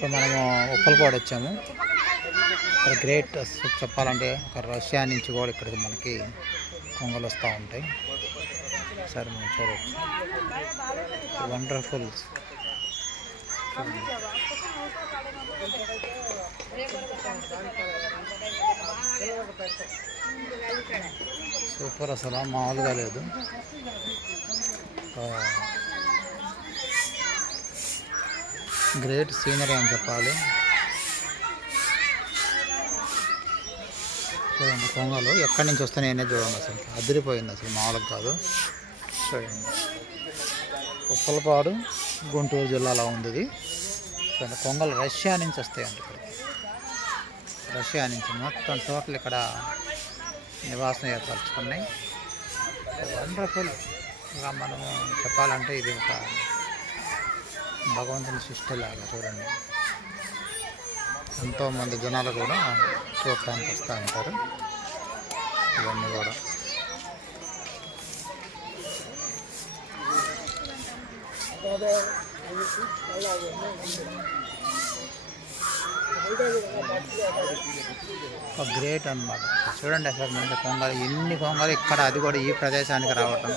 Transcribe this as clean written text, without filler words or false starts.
ఇప్పుడు మనము ఉప్పలపాడు వచ్చాము. ఇక్కడ గ్రేట్ చెప్పాలంటే ఒక రష్యా నుంచి కూడా ఇక్కడికి మనకి కొంగలు వస్తూ ఉంటాయి. సరే మనం చూడవచ్చు, వండర్ఫుల్. సూపర్, అసలు మామూలుగా లేదు. గ్రేట్ సీనరీ అని చెప్పాలి. చూడండి కొంగలు ఎక్కడి నుంచి వస్తాయనే చూడండి, అసలు అదిరిపోయింది, అసలు మామూలుగా కాదు. చూడండి, ఉప్పలపాడు గుంటూరు జిల్లాలో ఉంది ఇది. చూడండి, కొంగలు రష్యా నుంచి వస్తాయండి ఇక్కడికి. రష్యా నుంచి మొత్తం టోటల్ ఇక్కడ నివాసం ఏర్పరచుకున్నాయి. వండర్ఫుల్. ఇలా మనము చెప్పాలంటే ఇది ఒక భగవంతుని సృష్టిలాగా. చూడండి, ఎంతోమంది జనాలు కూడా చూడటానికి వస్తూ ఉంటారు. ఇవన్నీ కూడా ఒక గ్రేట్ అన్నమాట. చూడండి అసలు మంచి కొంగలు, ఎన్ని కొంగలు ఇక్కడ, అది కూడా ఈ ప్రదేశానికి రావటం